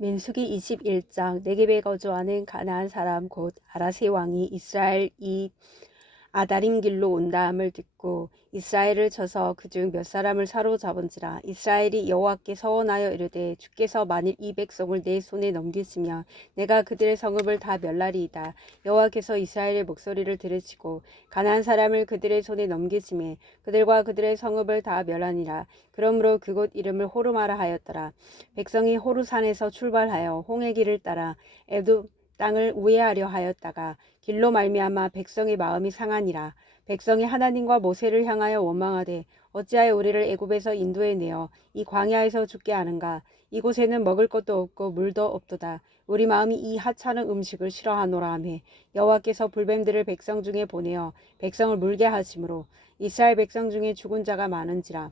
민수기 21장 네겝에 거주하는 가나안 사람 곧 아라세 왕이 이스라엘 이 아다림 길로 온다 함을 듣고 이스라엘을 쳐서 그중 몇 사람을 사로잡은지라 이스라엘이 여호와께 서원하여 이르되 주께서 만일 이 백성을 내 손에 넘기시면 내가 그들의 성읍을 다 멸라리이다. 여호와께서 이스라엘의 목소리를 들으시고 가나안 사람을 그들의 손에 넘기심에 그들과 그들의 성읍을 다 멸하니라. 그러므로 그곳 이름을 호르마라 하였더라. 백성이 호르산에서 출발하여 홍해 길을 따라 에돔 땅을 우회하려 하였다가 길로 말미암아 백성의 마음이 상하니라. 백성이 하나님과 모세를 향하여 원망하되 어찌하여 우리를 애굽에서 인도해 내어 이 광야에서 죽게 하는가? 이곳에는 먹을 것도 없고 물도 없도다. 우리 마음이 이 하찮은 음식을 싫어하노라 하매 여호와께서 불뱀들을 백성 중에 보내어 백성을 물게 하심으로 이스라엘 백성 중에 죽은 자가 많은지라.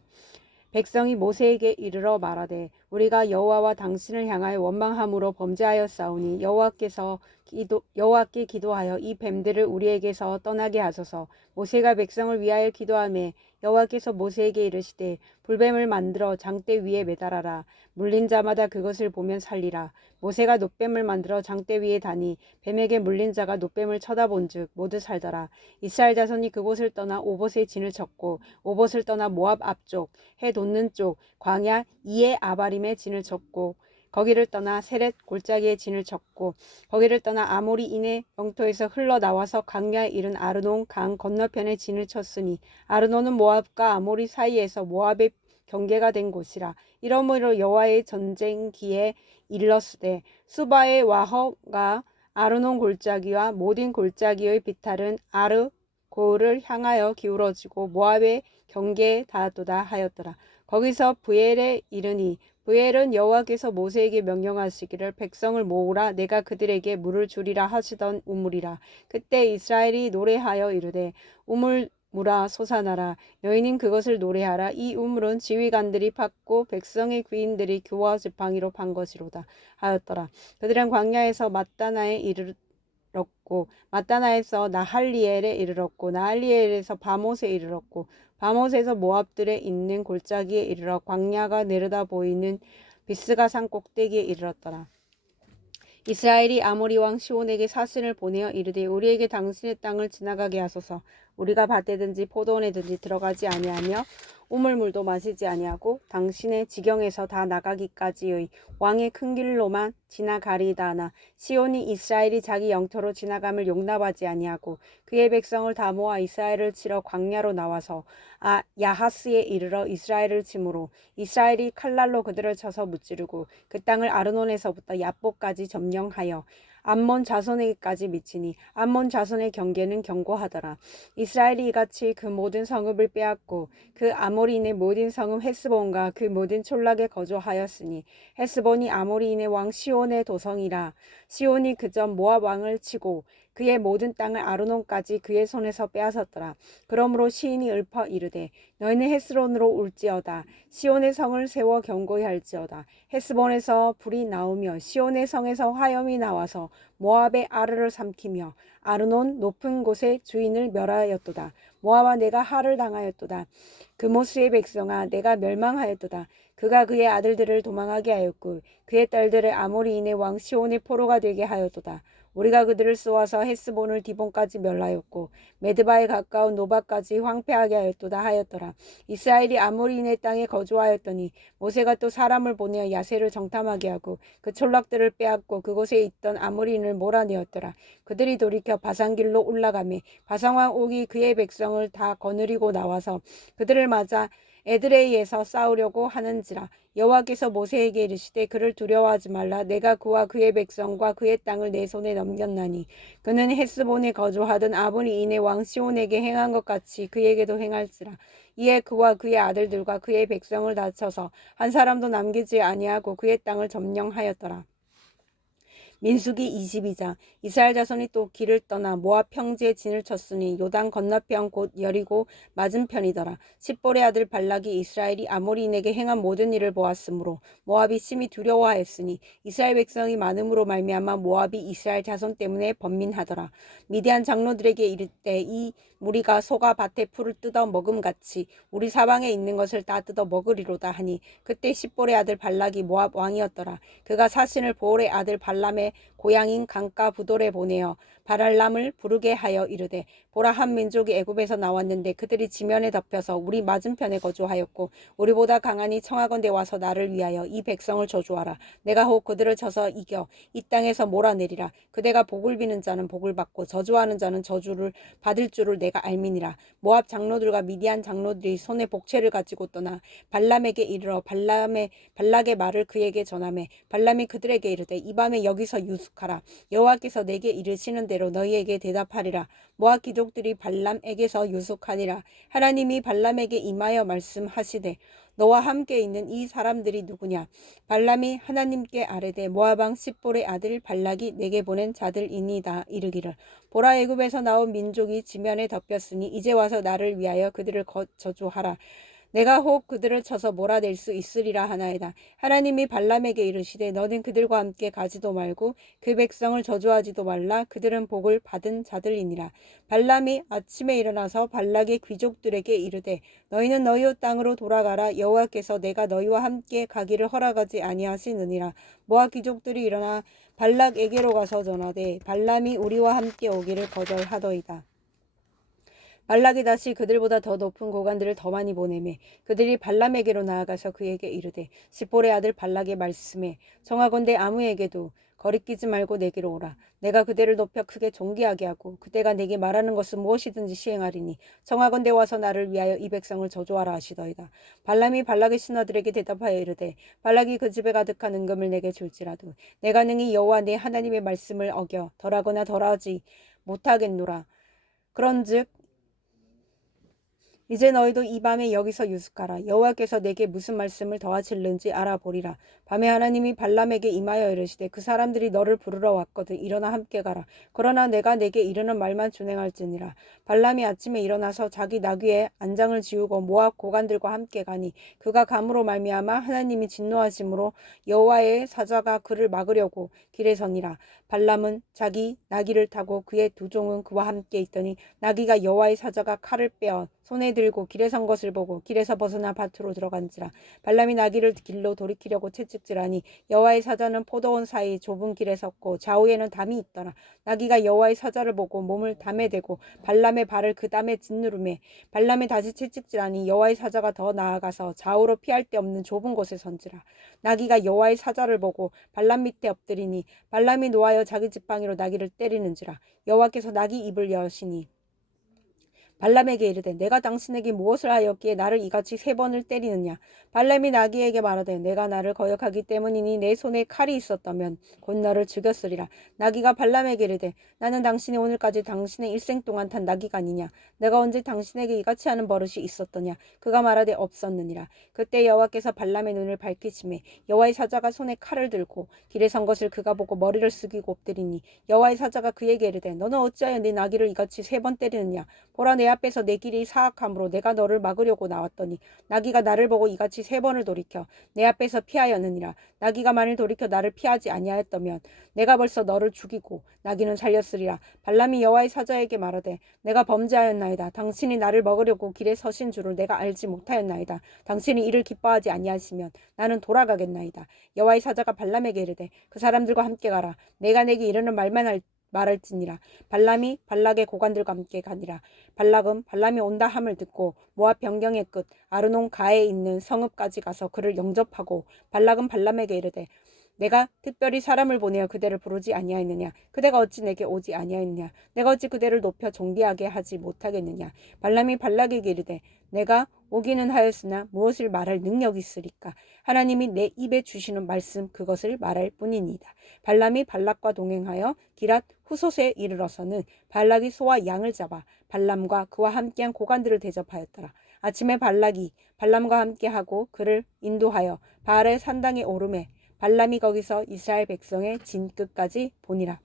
백성이 모세에게 이르러 말하되 우리가 여호와와 당신을 향하여 원망함으로 범죄하였사오니 여호와께서 기도 여호와께 기도하여 이 뱀들을 우리에게서 떠나게 하소서. 모세가 백성을 위하여 기도하매 여호와께서 모세에게 이르시되 불뱀을 만들어 장대 위에 매달아라. 물린 자마다 그것을 보면 살리라. 모세가 노뱀을 만들어 장대 위에 다니 뱀에게 물린 자가 노뱀을 쳐다본즉 모두 살더라. 이스라엘 자손이 그곳을 떠나 오봇의 진을 쳤고 오봇을 떠나 모압 앞쪽 해 돋는 쪽 광야 이에 아바림 의 진을 쳤고 거기를 떠나 세렛 골짜기의 진을 쳤고 거기를 떠나 아모리인의 영토에서 흘러나와서 강야에 이른 아르논 강 건너편의 진을 쳤으니 아르논은 모압과 아모리 사이에서 모압의 경계가 된 곳이라 이러므로 여호와의 전쟁기에 일렀으되 수바의 와허가 아르논 골짜기와 모든 골짜기의 비탈은 아르 고을을 향하여 기울어지고 모압의 경계에 닿았도다 하였더라. 거기서 부엘에 이르니 부엘은 여호와께서 모세에게 명령하시기를 백성을 모으라 내가 그들에게 물을 주리라 하시던 우물이라. 그때 이스라엘이 노래하여 이르되 우물 무라 솟아나라. 너희는 그것을 노래하라. 이 우물은 지휘관들이 팠고 백성의 귀인들이 교화 지팡이로 판 것이로다 하였더라. 그들은 광야에서 마따나에 이르렀고 마따나에서 나할리엘에 이르렀고 나할리엘에서 바못에 이르렀고 바못에서 모압들에 있는 골짜기에 이르러 광야가 내려다 보이는 비스가 산 꼭대기에 이르렀더라. 이스라엘이 아모리 왕 시온에게 사신을 보내어 이르되 우리에게 당신의 땅을 지나가게 하소서. 우리가 밭에든지 포도원에든지 들어가지 아니하며 우물물도 마시지 아니하고 당신의 지경에서 다 나가기까지의 왕의 큰 길로만 지나가리이다 하나 시온이 이스라엘이 자기 영토로 지나감을 용납하지 아니하고 그의 백성을 다 모아 이스라엘을 치러 광야로 나와서 아 야하스에 이르러 이스라엘을 치므로 이스라엘이 칼날로 그들을 쳐서 무찌르고 그 땅을 아르논에서부터 야보까지 점령하여 암몬 자손에게까지 미치니 암몬 자손의 경계는 견고하더라. 이스라엘이 이같이 그 모든 성읍을 빼앗고 그 아모리인의 모든 성읍 헤스본과 그 모든 촌락에 거주하였으니 헤스본이 아모리인의 왕 시온의 도성이라 시온이 그전 모압 왕을 치고 그의 모든 땅을 아르논까지 그의 손에서 빼앗았더라. 그러므로 시인이 읊어 이르되 너희는 헤스론으로 울지어다. 시온의 성을 세워 경고히 할지어다. 헤스본에서 불이 나오며 시온의 성에서 화염이 나와서 모압의 아르를 삼키며 아르논 높은 곳의 주인을 멸하였도다. 모압아 내가 하를 당하였도다. 그모스의 백성아 내가 멸망하였도다. 그가 그의 아들들을 도망하게 하였고 그의 딸들을 아모리인의 왕 시온의 포로가 되게 하였도다. 우리가 그들을 쏘아서 헤스본을 디본까지 멸하였고 메드바에 가까운 노바까지 황폐하게 하였도다 하였더라. 이스라엘이 아모리인의 땅에 거주하였더니 모세가 또 사람을 보내어 야세를 정탐하게 하고 그 촌락들을 빼앗고 그곳에 있던 아모리인을 몰아내었더라. 그들이 돌이켜 바산길로 올라가매 바산왕 옥이 그의 백성을 다 거느리고 나와서 그들을 맞아 에드레이에서 싸우려고 하는지라 여호와께서 모세에게 이르시되 그를 두려워하지 말라. 내가 그와 그의 백성과 그의 땅을 내 손에 넘겼나니 그는 헤스본에 거주하던 아브리인의 왕 시온에게 행한 것 같이 그에게도 행할지라. 이에 그와 그의 아들들과 그의 백성을 다쳐서 한 사람도 남기지 아니하고 그의 땅을 점령하였더라 민수기 22장. 이스라엘 자손이 또 길을 떠나 모압 평지에 진을 쳤으니 요단 건너편 곧 여리고 맞은편이더라. 십볼의 아들 발락이 이스라엘이 아모리인에게 행한 모든 일을 보았으므로 모압이 심히 두려워하였으니 이스라엘 백성이 많음으로 말미암아 모압이 이스라엘 자손 때문에 번민하더라. 미디안 장로들에게 이를 때 이 무리가 소가 밭에 풀을 뜯어 먹음같이 우리 사방에 있는 것을 다 뜯어 먹으리로다 하니 그때 십볼의 아들 발락이 모압 왕이었더라. 그가 사신을 보올의 아들 발람의 Gracias. 고향인 강가 부돌에 보내어 바랄람을 부르게 하여 이르되 보라 한 민족이 애굽에서 나왔는데 그들이 지면에 덮여서 우리 맞은편에 거주하였고 우리보다 강하니 청하건대 와서 나를 위하여 이 백성을 저주하라. 내가 혹 그들을 쳐서 이겨 이 땅에서 몰아내리라. 그대가 복을 비는 자는 복을 받고 저주하는 자는 저주를 받을 줄을 내가 알미니라. 모압 장로들과 미디안 장로들이 손에 복채를 가지고 떠나 발람에게 이르러 발람의 발락의 말을 그에게 전하매 발람이 그들에게 이르되 이 밤에 여기서 유숙하라. 여호와께서 내게 이르시는 대로 너희에게 대답하리라. 모압 귀족들이 발람에게서 유숙하니라. 하나님이 발람에게 임하여 말씀하시되 너와 함께 있는 이 사람들이 누구냐? 발람이 하나님께 아뢰되 모압왕 십볼의 아들 발락이 내게 보낸 자들이니다 이르기를. 보라 애굽에서 나온 민족이 지면에 덮였으니 이제 와서 나를 위하여 그들을 거, 저주하라 내가 혹 그들을 쳐서 몰아낼 수 있으리라 하나이다. 하나님이 발람에게 이르시되 너는 그들과 함께 가지도 말고 그 백성을 저주하지도 말라. 그들은 복을 받은 자들이니라. 발람이 아침에 일어나서 발락의 귀족들에게 이르되 너희는 너희의 땅으로 돌아가라. 여호와께서 내가 너희와 함께 가기를 허락하지 아니하시느니라. 모압 귀족들이 일어나 발락에게로 가서 전하되 발람이 우리와 함께 오기를 거절하더이다. 발락이 다시 그들보다 더 높은 고관들을 더 많이 보내매 그들이 발람에게로 나아가서 그에게 이르되 십볼의 아들 발락의 말씀에 정하건대 아무에게도 거리끼지 말고 내게로 오라. 내가 그대를 높여 크게 존귀하게 하고 그대가 내게 말하는 것은 무엇이든지 시행하리니 정하건대 와서 나를 위하여 이 백성을 저주하라 하시더이다. 발람이 발락의 신하들에게 대답하여 이르되 발락이 그 집에 가득한 은금을 내게 줄지라도 내가 능히 여호와 내 하나님의 말씀을 어겨 덜하거나 덜하지 못하겠노라. 그런즉 이제 너희도 이 밤에 여기서 유숙하라. 여호와께서 내게 무슨 말씀을 더하실는지 알아보리라. 밤에 하나님이 발람에게 임하여 이르시되 그 사람들이 너를 부르러 왔거든. 일어나 함께 가라. 그러나 내가 내게 이르는 말만 준행할지니라. 발람이 아침에 일어나서 자기 나귀에 안장을 지우고 모압 고관들과 함께 가니 그가 감으로 말미암아 하나님이 진노하심으로 여호와의 사자가 그를 막으려고 길에 서니라. 발람은 자기 나귀를 타고 그의 두 종은 그와 함께 있더니 나귀가 여호와의 사자가 칼을 빼어 손에 들고 길에 선 것을 보고 길에서 벗어나 밭으로 들어간지라. 발람이 나귀를 길로 돌이키려고 채찍질하니 여호와의 사자는 포도원 사이 좁은 길에 섰고 좌우에는 담이 있더라. 나귀가 여호와의 사자를 보고 몸을 담에 대고 발람의 발을 그 담에 짓누르매 발람이 다시 채찍질하니 여호와의 사자가 더 나아가서 좌우로 피할 데 없는 좁은 곳에 선지라. 나귀가 여호와의 사자를 보고 발람 밑에 엎드리니 발람이 노하여 자기 지팡이로 나귀를 때리는지라. 여호와께서 나귀 입을 여시니 발람에게 이르되 내가 당신에게 무엇을 하였기에 나를 이같이 세 번을 때리느냐? 발람이 나귀에게 말하되 내가 나를 거역하기 때문이니 내 손에 칼이 있었다면 곧 너를 죽였으리라. 나귀가 발람에게 이르되 나는 당신이 오늘까지 당신의 일생 동안 탄 나귀가 아니냐? 내가 언제 당신에게 이같이 하는 버릇이 있었더냐? 그가 말하되 없었느니라. 그때 여호와께서 발람의 눈을 밝히심에 여호와의 사자가 손에 칼을 들고 길에 선 것을 그가 보고 머리를 숙이고 엎드리니 여호와의 사자가 그에게 이르되 너는 어찌하여 내 나귀를 이같이 세 번 때리느냐 보라 내 앞에서 내 길이 사악함으로 내가 너를 막으려고 나왔더니 나귀가 나를 보고 이같이 세 번을 돌이켜 내 앞에서 피하였느니라. 나귀가 만일 돌이켜 나를 피하지 아니하였다면 내가 벌써 너를 죽이고 나귀는 살렸으리라. 발람이 여호와의 사자에게 말하되 내가 범죄하였나이다. 당신이 나를 먹으려고 길에 서신 줄을 내가 알지 못하였나이다. 당신이 이를 기뻐하지 아니하시면 나는 돌아가겠나이다. 여호와의 사자가 발람에게 이르되 그 사람들과 함께 가라. 내가 내게 이르는 말만 할 말할지니라. 발람이 발락의 고관들과 함께 가니라. 발락은 발람이 온다 함을 듣고 모압 변경의 끝 아르논 가에 있는 성읍까지 가서 그를 영접하고 발락은 발람에게 이르되 내가 특별히 사람을 보내어 그대를 부르지 아니하였느냐? 그대가 어찌 내게 오지 아니하였느냐? 내가 어찌 그대를 높여 존귀하게 하지 못하겠느냐? 발람이 발락에게 이르되 내가 오기는 하였으나 무엇을 말할 능력이 있으리까? 하나님이 내 입에 주시는 말씀 그것을 말할 뿐이니이다. 발람이 발락과 동행하여 기랏 후솥에 이르러서는 발락이 소와 양을 잡아 발람과 그와 함께한 고관들을 대접하였더라. 아침에 발락이 발람과 함께하고 그를 인도하여 바알의 산당에 오르매 발람이 거기서 이스라엘 백성의 진 끝까지 보니라.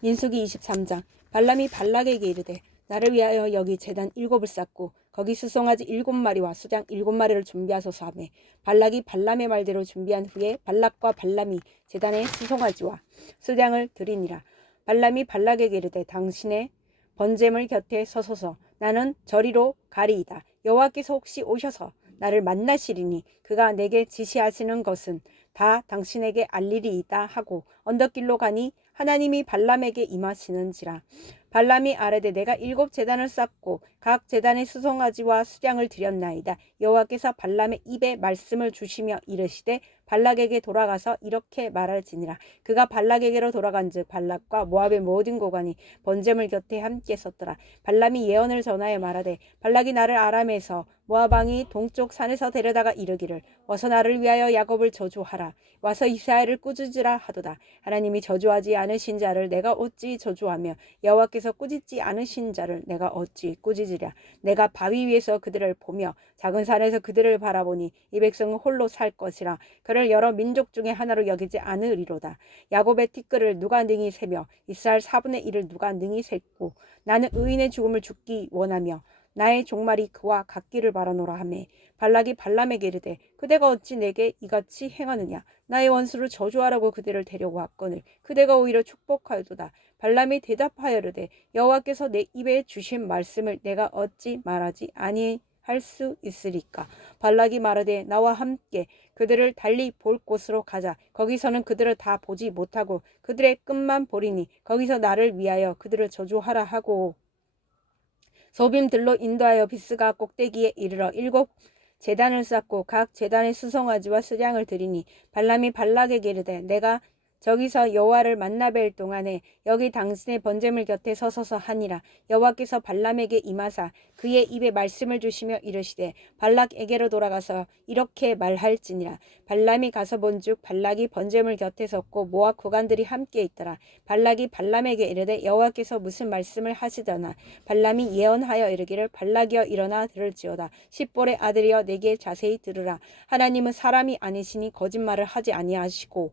민수기 23장. 발람이 발락에게 이르되 나를 위하여 여기 재단 일곱을 쌓고 거기 수송아지 일곱 마리와 수장 일곱 마리를 준비하소서 하매 발락이 발람의 말대로 준비한 후에 발락과 발람이 재단에 수송아지와 수장을 드리니라. 발람이 발락에게 이르되 당신의 번제물 곁에 서소서. 나는 저리로 가리이다. 여호와께서 혹시 오셔서 나를 만나시리니 그가 내게 지시하시는 것은 다 당신에게 알리리이다 하고 언덕길로 가니 하나님이 발람에게 임하시는지라. 발람이 아뢰되 내가 일곱 재단을 쌓고 각 재단의 수송아지와 수량을 드렸나이다. 여호와께서 발람의 입에 말씀을 주시며 이르시되 발락에게 돌아가서 이렇게 말할지니라. 그가 발락에게로 돌아간즉 발락과 모압의 모든 고관이 번제물 곁에 함께 섰더라. 발람이 예언을 전하여 말하되 발락이 나를 아람에서 모압 왕이 동쪽 산에서 데려다가 이르기를 와서 나를 위하여 야곱을 저주하라. 와서 이스라엘을 꾸짖으라 하도다. 하나님이 저주하지 않으신 자를 내가 어찌 저주하며 여호와께서 꾸짖지 않으신 자를 내가 어찌 꾸짖으 랴. 내가 바위 위에서 그들을 보며 작은 산에서 그들을 바라보니 이 백성은 홀로 살 것이라. 그를 여러 민족 중에 하나로 여기지 않으리로다. 야곱의 티끌을 누가 능히 세며 이스라엘 4분의 1을 누가 능히 셀고 나는 의인의 죽음을 죽기 원하며 나의 종말이 그와 같기를 바라노라 하매 발락이 발람에게 이르되 그대가 어찌 내게 이같이 행하느냐? 나의 원수를 저주하라고 그대를 데려고 왔거늘 그대가 오히려 축복하여도다. 발람이 대답하여 이르되 여호와께서 내 입에 주신 말씀을 내가 어찌 말하지 아니 할 수 있으리까? 발락이 말하되 나와 함께 그들을 달리 볼 곳으로 가자. 거기서는 그들을 다 보지 못하고 그들의 끝만 보리니 거기서 나를 위하여 그들을 저주하라 하고 소빔들로 인도하여 비스가 꼭대기에 이르러 일곱 재단을 쌓고 각 재단의 수송아지와 수량을 드리니 발람이 발락에게 이르되 내가 저기서 여호와를 만나 뵐 동안에 여기 당신의 번제물 곁에 서서서 하니라. 여호와께서 발람에게 임하사 그의 입에 말씀을 주시며 이르시되 발락에게로 돌아가서 이렇게 말할지니라. 발람이 가서 본즉 발락이 번제물 곁에 섰고 모압 구간들이 함께 있더라. 발락이 발람에게 이르되 여호와께서 무슨 말씀을 하시더나 발람이 예언하여 이르기를 발락이여 일어나 들을지어다. 십볼의 아들이여 내게 자세히 들으라. 하나님은 사람이 아니시니 거짓말을 하지 아니하시고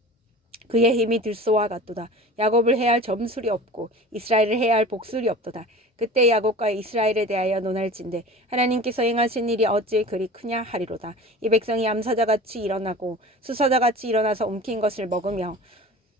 그의 힘이 들소와 같도다. 야곱을 해야 할 점술이 없고 이스라엘을 해야 할 복술이 없도다. 그때 야곱과 이스라엘에 대하여 논할진대 하나님께서 행하신 일이 어찌 그리 크냐 하리로다. 이 백성이 암사자같이 일어나고 수사자같이 일어나서 옮긴 것을 먹으며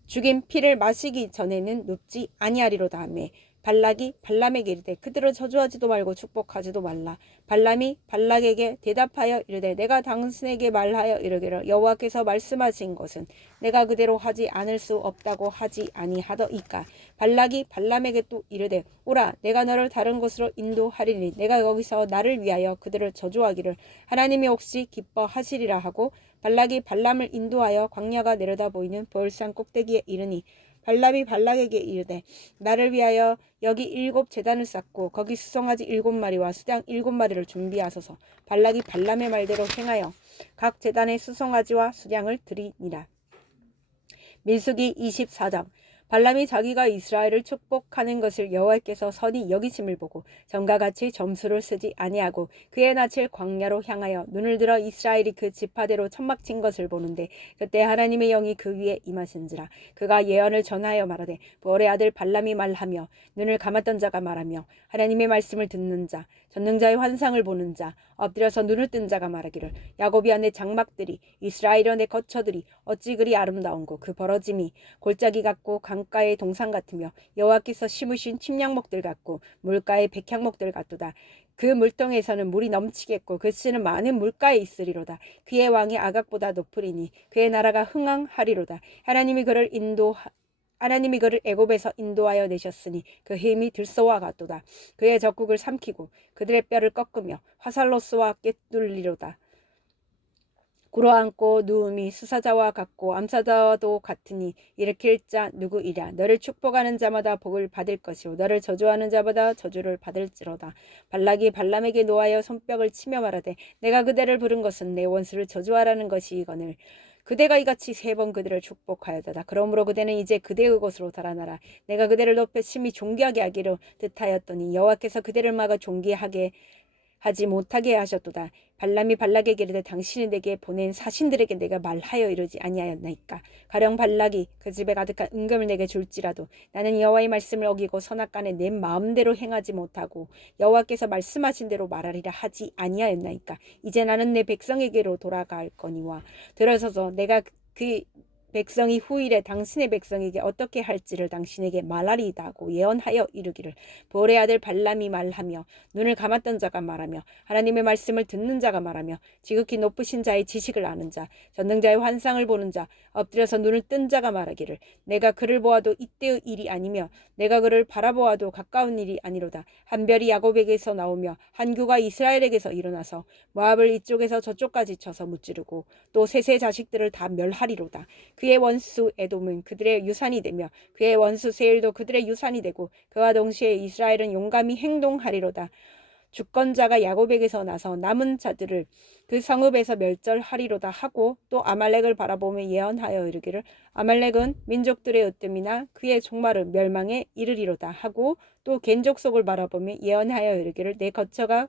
죽인 피를 마시기 전에는 눕지 아니하리로다 하매 발락이 발람에게 이르되 그들을 저주하지도 말고 축복하지도 말라. 발람이 발락에게 대답하여 이르되 내가 당신에게 말하여 이르기를 여호와께서 말씀하신 것은 내가 그대로 하지 않을 수 없다고 하지 아니하더이까. 발락이 발람에게 또 이르되 오라 내가 너를 다른 곳으로 인도하리니 내가 거기서 나를 위하여 그들을 저주하기를 하나님이 혹시 기뻐하시리라 하고 발락이 발람을 인도하여 광야가 내려다 보이는 보울산 꼭대기에 이르니 발람이 발락에게 이르되 나를 위하여 여기 일곱 재단을 쌓고 거기 수송아지 일곱 마리와 수장 일곱 마리를 준비하소서. 발락이 발람의 말대로 행하여 각 재단의 수송아지와 수량을 드리니라. 민수기 24장 발람이 자기가 이스라엘을 축복하는 것을 여호와께서 선이 여기심을 보고 전과 같이 점수를 쓰지 아니하고 그의 낯을 광야로 향하여 눈을 들어 이스라엘이 그 지파대로 천막 친 것을 보는데 그때 하나님의 영이 그 위에 임하신지라. 그가 예언을 전하여 말하되 부월의 아들 발람이 말하며 눈을 감았던 자가 말하며 하나님의 말씀을 듣는 자 전능자의 환상을 보는 자 엎드려서 눈을 뜬 자가 말하기를 야곱이 안에 장막들이 이스라엘의 내 거처들이 어찌 그리 아름다운고 그 벌어짐이 골짜기 같고 강가의 동상 같으며 여호와께서 심으신 침량목들 같고 물가의 백향목들 같도다 그 물동에서는 물이 넘치겠고 그 씨는 많은 물가에 있으리로다. 그의 왕이 아각보다 높으리니 그의 나라가 흥왕하리로다. 하나님이 그를 인도 하나님이 그를 애굽에서 인도하여 내셨으니 그 힘이 들소와 같도다. 그의 적국을 삼키고 그들의 뼈를 꺾으며 화살로 쏘아 꿰뚫리로다. 꿇어앉고 누움이 수사자와 같고 암사자와도 같으니 일으킬 자 누구이랴 너를 축복하는 자마다 복을 받을 것이요 너를 저주하는 자마다 저주를 받을지로다 발락이 발람에게 노하여 손뼉을 치며 말하되 내가 그대를 부른 것은 내 원수를 저주하라는 것이거늘 그대가 이같이 세 번 그들을 축복하였다. 그러므로 그대는 이제 그대의 곳으로 달아나라. 내가 그대를 높여 심히 존귀하게 하기로 뜻하였더니 여호와께서 그대를 막아 존귀하게 하지 못하게 하셨도다. 발람이 발락에게 이르되 당신이 내게 보낸 사신들에게 내가 말하여 이르지 아니하였나이까. 가령 발락이 그 집에 가득한 은금을 내게 줄지라도 나는 여호와의 말씀을 어기고 선악간에 내 마음대로 행하지 못하고 여호와께서 말씀하신 대로 말하리라 하지 아니하였나이까. 이제 나는 내 백성에게로 돌아갈 거니와 들어서서 내가 그 백성이 후일에 당신의 백성에게 어떻게 할지를 당신에게 말하리이다고 예언하여 이르기를 보레 아들 발람이 말하며 눈을 감았던 자가 말하며 하나님의 말씀을 듣는 자가 말하며 지극히 높으신 자의 지식을 아는 자 전능자의 환상을 보는 자 엎드려서 눈을 뜬 자가 말하기를 내가 그를 보아도 이때의 일이 아니며 내가 그를 바라보아도 가까운 일이 아니로다. 한 별이 야곱에게서 나오며 한 규가 이스라엘에게서 일어나서 모압을 이쪽에서 저쪽까지 쳐서 무찌르고 또 셋의 자식들을 다 멸하리로다 그의 원수 에돔은 그들의 유산이 되며 그의 원수 세일도 그들의 유산이 되고 그와 동시에 이스라엘은 용감히 행동하리로다. 주권자가 야곱에게서 나서 남은 자들을 그 성읍에서 멸절하리로다 하고 또 아말렉을 바라보며 예언하여 이르기를 아말렉은 민족들의 으뜸이나 그의 종말은 멸망에 이르리로다 하고 또 겐족 속을 바라보며 예언하여 이르기를 내 거처가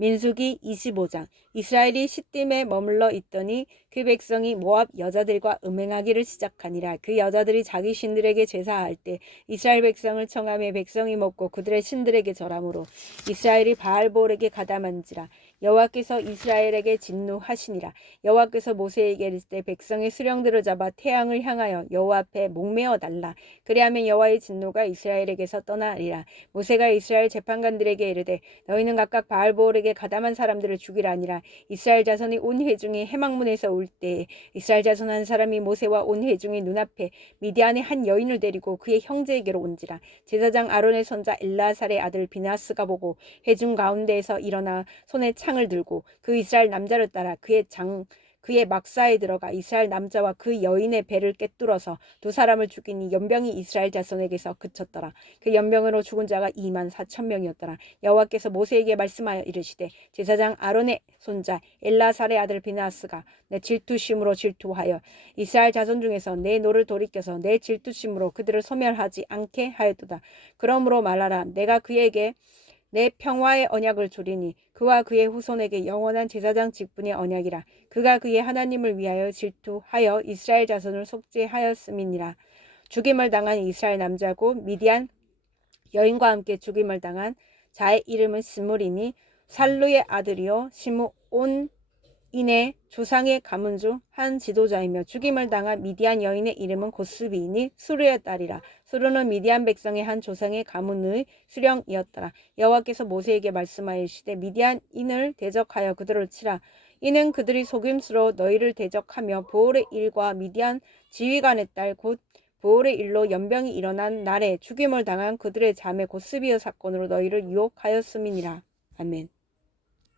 민수기 25장 이스라엘이 시딤에 머물러 있더니 그 백성이 모압 여자들과 음행하기를 시작하니라. 그 여자들이 자기 신들에게 제사할 때 이스라엘 백성을 청함에 백성이 먹고 그들의 신들에게 절함으로 이스라엘이 바알볼에게 가담한지라 여호와께서 이스라엘에게 진노하시니라. 여호와께서 모세에게 이르시되 백성의 수령들을 잡아 태양을 향하여 여호와 앞에 목매어 달라. 그리하면 여호와의 진노가 이스라엘에게서 떠나리라. 모세가 이스라엘 재판관들에게 이르되 너희는 각각 바알볼에게 가담한 사람들을 죽이라 아니라. 이스라엘 자손이 온 회중이 해망문에서 올 때에 이스라엘 자손 한 사람이 모세와 온 회중의 눈앞에 미디안의 한 여인을 데리고 그의 형제에게로 온지라. 제사장 아론의 손자 엘라살의 아들 비나스가 보고 회중 가운데에서 일어나 손에 창을 들고 그 이스라엘 남자를 따라 그의 장 그의 막사에 들어가 이스라엘 남자와 그 여인의 배를 꿰뚫어서 두 사람을 죽이니 연병이 이스라엘 자손에게서 그쳤더라. 그 연병으로 죽은 자가 2만 4천 명이었더라. 여호와께서 모세에게 말씀하여 이르시되 제사장 아론의 손자 엘라살의 아들 비나스가 내 질투심으로 질투하여 이스라엘 자손 중에서 내 노를 돌이켜서 내 질투심으로 그들을 소멸하지 않게 하였도다. 그러므로 말하라 내가 그에게 내 평화의 언약을 주리니 그와 그의 후손에게 영원한 제사장 직분의 언약이라. 그가 그의 하나님을 위하여 질투하여 이스라엘 자손을 속죄하였음이니라. 죽임을 당한 이스라엘 남자고 미디안 여인과 함께 죽임을 당한 자의 이름은 스물이니 살루의 아들이요 시므온 인의 조상의 가문 중 한 지도자이며 죽임을 당한 미디안 여인의 이름은 고스비이니 수르의 딸이라. 수르는 미디안 백성의 한 조상의 가문의 수령이었더라. 여호와께서 모세에게 말씀하시되 미디안인을 대적하여 그들을 치라. 이는 그들이 속임수로 너희를 대적하며 보올의 일과 미디안 지휘관의 딸 곧 보올의 일로 연병이 일어난 날에 죽임을 당한 그들의 자매 고스비의 사건으로 너희를 유혹하였음이니라. 아멘.